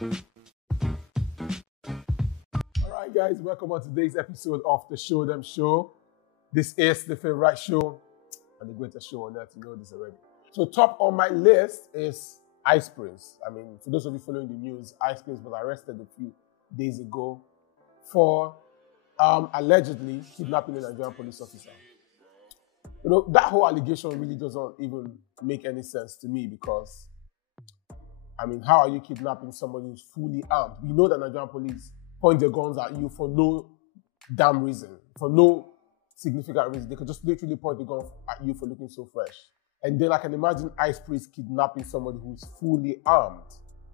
All right, guys, welcome on today's episode of the Show Them Show. This is the favorite show and the greatest show on earth. You know this already. So, top on my list is Ice Prince. I mean, for those of you following the news, Ice Prince was arrested a few days ago for allegedly kidnapping a Nigerian police officer. You know, that whole allegation really doesn't even make any sense to me because, I mean, how are you kidnapping somebody who's fully armed? We know that Nigerian police point their guns at you for no damn reason, for no significant reason. They could just literally point the gun at you for looking so fresh. And then I can imagine Ice Prince kidnapping somebody who's fully armed.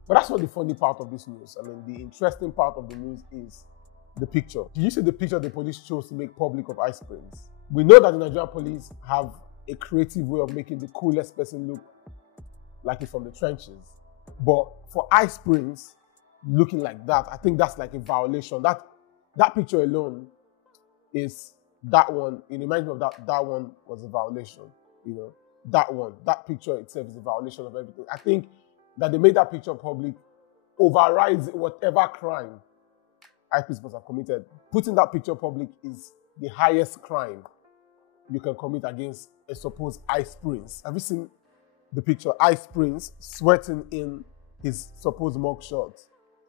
But that's not the funny part of this news. I mean, the interesting part of the news is the picture. Did you see the picture the police chose to make public of Ice Prince? We know that the Nigerian police have a creative way of making the coolest person look like he's from the trenches. But for Ice Prince looking like that, I think that's like a violation. That picture alone is that one. It reminds me of that one was a violation. You know, that picture itself is a violation of everything. I think that they made that picture public overrides whatever crime Ice Prince must have committed. Putting that picture public is the highest crime you can commit against a supposed Ice Prince. Have you seen the picture? Ice Prince sweating in his supposed mugshot.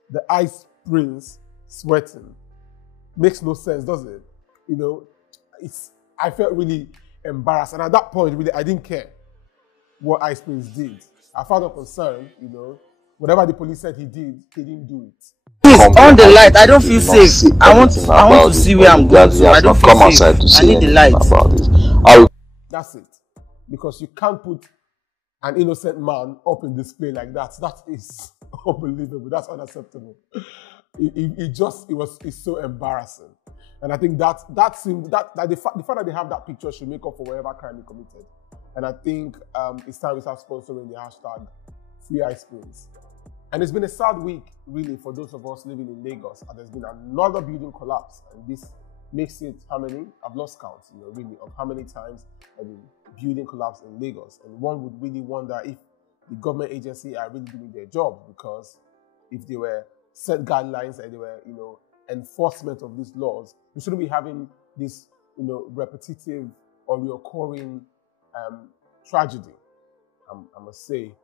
The Ice Prince sweating. Makes no sense, does it? You know, I felt really embarrassed. And at that point, really, I didn't care what Ice Prince did. I found no concern, you know. Whatever the police said he didn't do it. Please, on the light. I don't feel safe. I want to see where I'm going to. I don't feel safe. I need the light. That's it. Because you can't put an innocent man up in display like that. That is unbelievable. That's unacceptable. It's so embarrassing. And I think the fact that they have that picture should make up for whatever crime he committed. And I think it's time we start sponsoring the hashtag Free Ice Prince. And it's been a sad week, really, for those of us living in Lagos. And there's been another building collapse. And this makes it how many? I've lost count, you know, really, of how many times a building collapse in Lagos. And one would really wonder if the government agency are really doing their job, because if they were set guidelines and they were, you know, enforcement of these laws, we shouldn't be having this, you know, repetitive or reoccurring tragedy. I must say.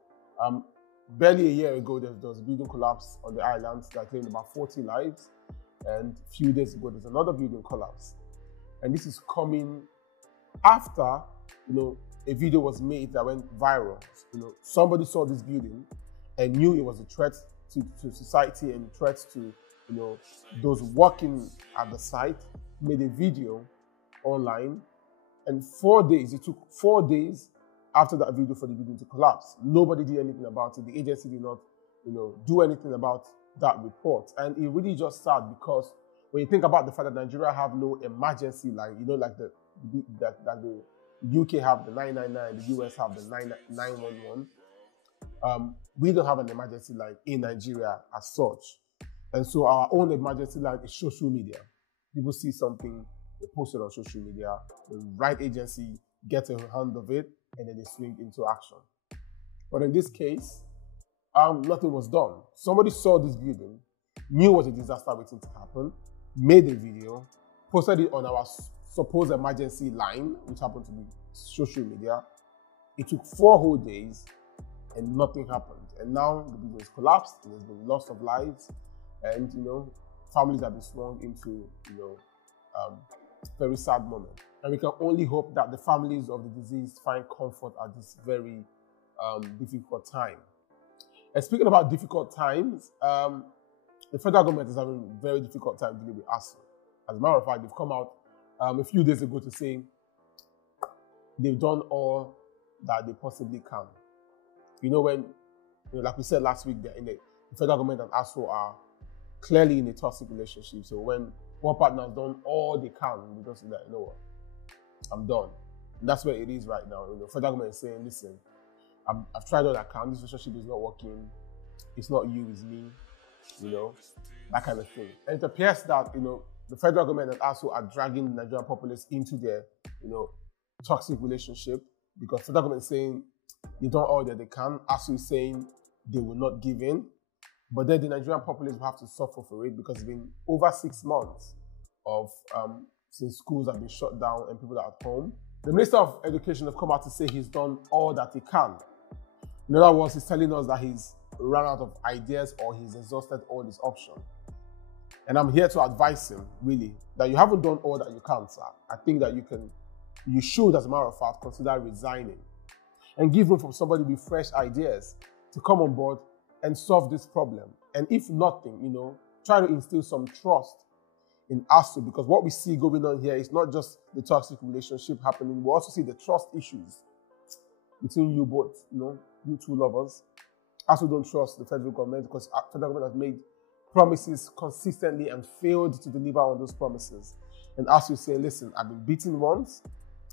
Barely a year ago, there was a building collapse on the island that claimed about 40 lives. And a few days ago, there's another building collapse. And this is coming after, you know, a video was made that went viral. You know, somebody saw this building and knew it was a threat to society and threat to, you know, those working at the site, made a video online. And 4 days, it took 4 days after that video for the building to collapse. Nobody did anything about it. The agency did not, you know, do anything about that report. And it really just sad because when you think about the fact that Nigeria have no emergency line, you know, like the UK have the 999, the US have the 911. We don't have an emergency line in Nigeria as such. And so our own emergency line is social media. People see something, they post it on social media, the right agency gets a hand of it, and then they swing into action. But in this case, nothing was done. Somebody saw this building, knew what a disaster waiting to happen, made a video, posted it on our supposed emergency line, which happened to be social media. It took 4 whole days, and nothing happened. And now the building is collapsed, and there's been loss of lives, and, you know, families have been swung into, you know, very sad moment. And we can only hope that the families of the deceased find comfort at this very difficult time. And speaking about difficult times, the federal government is having a very difficult time dealing with ASU. As a matter of fact, they've come out a few days ago to say they've done all that they possibly can. You know, when, you know, like we said last week, the federal government and ASU are clearly in a toxic relationship. So when one partner has done all they can, they don't say that, you know what, I'm done. And that's where it is right now. You know, federal government is saying, listen, I've tried all I can. This relationship is not working. It's not you, it's me. You know, that kind of thing. And it appears that, you know, the federal government and ASU are dragging the Nigerian populace into their, you know, toxic relationship, because federal government is saying they've done all that they can. ASU is saying they will not give in. But then the Nigerian populace will have to suffer for it because it's been over 6 months of since schools have been shut down and people are at home. The Minister of Education has come out to say he's done all that he can. In other words, he's telling us that he's run out of ideas or he's exhausted all his options. And I'm here to advise him, really, that you haven't done all that you can, sir. I think that you should, as a matter of fact, consider resigning and give room for somebody with fresh ideas to come on board and solve this problem. And if nothing, try to instill some trust in ASU, because what we see going on here is not just the toxic relationship happening, we also see the trust issues between you both, you two lovers. ASU don't trust the federal government because the federal government has made promises consistently and failed to deliver on those promises. And ASU say, listen, I've been beaten once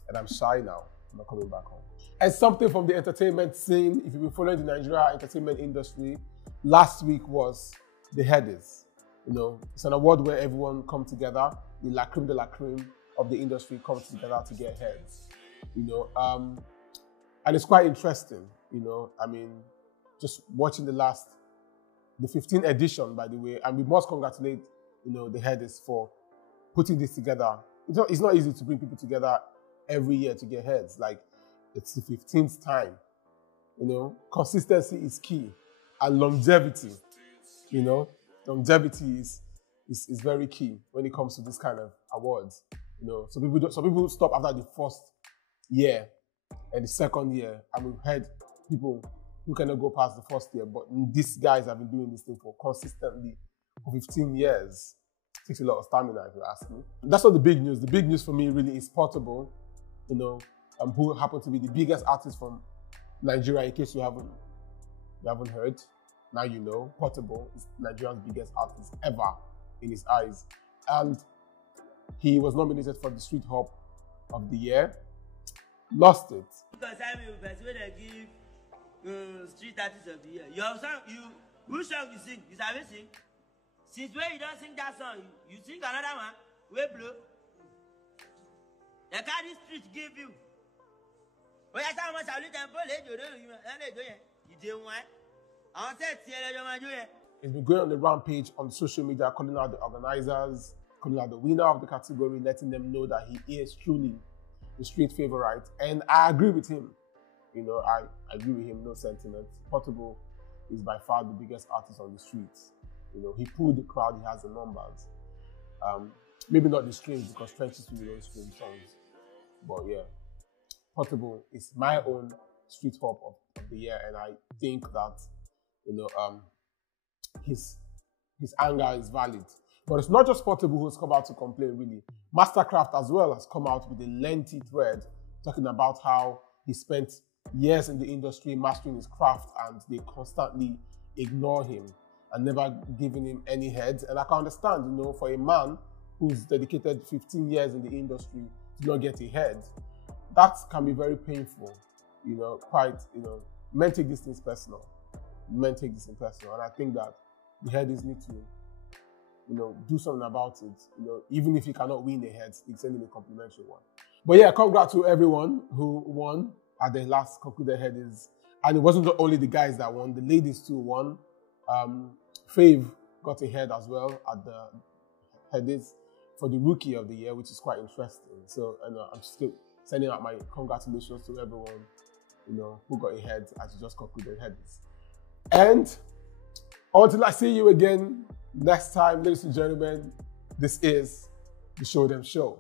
and I'm shy now. I'm not coming back home. And something from the entertainment scene, if you've been following the Nigeria entertainment industry, last week was the Headies. It's an award where everyone comes together, the la creme de la creme of the industry comes together to get heads. And it's quite interesting, just watching the 15th edition, by the way, and we must congratulate, the Headies for putting this together. It's not easy to bring people together every year to get heads. Like, it's the 15th time. Consistency is key, and longevity. Longevity is very key when it comes to this kind of awards. Some people stop after the first year and the second year, and we've had people who cannot go past the first year. But these guys have been doing this thing consistently for 15 years. It takes a lot of stamina, if you ask me. That's not the big news. The big news for me really is Portable, who happened to be the biggest artist from Nigeria, in case you haven't heard. Now you know. Portable is Nigeria's biggest artist ever in his eyes. And he was nominated for the Street Hop of the Year. Lost it. Because I mean, they give Street Artist of the Year. Whose song you sing? You sabi sing? Since when you don't sing that song, you sing another one? We blow. The carry street give you. Oh, yeah, someone shall lead them, you didn't want. He's been going on the rampage on social media, calling out the organizers, calling out the winner of the category, letting them know that he is truly the street favorite. And I agree with him. I agree with him, no sentiment. Portable is by far the biggest artist on the streets. He pulled the crowd, he has the numbers. Maybe not the streams, because 22 million stream songs. But yeah, Portable is my own street hop of the year, and I think that his anger is valid. But it's not just Portable who's come out to complain, really. Mastercraft as well has come out with a lengthy thread talking about how he spent years in the industry mastering his craft and they constantly ignore him and never giving him any heads. And I can understand, for a man who's dedicated 15 years in the industry to not get a head, that can be very painful. Men take these things personal. Men take this in personal. And I think that the Headies need to, do something about it. Even if he cannot win a head, they send him a complimentary one. But yeah, congrats to everyone who won at the last concluded Headies. And it wasn't only the guys that won, the ladies too won. Fave got a head as well at the Headies for the Rookie of the Year, which is quite interesting. So I'm still sending out my congratulations to everyone, who got a head as you just concluded Headies. And until I see you again next time, ladies and gentlemen, this is the Show Them Show.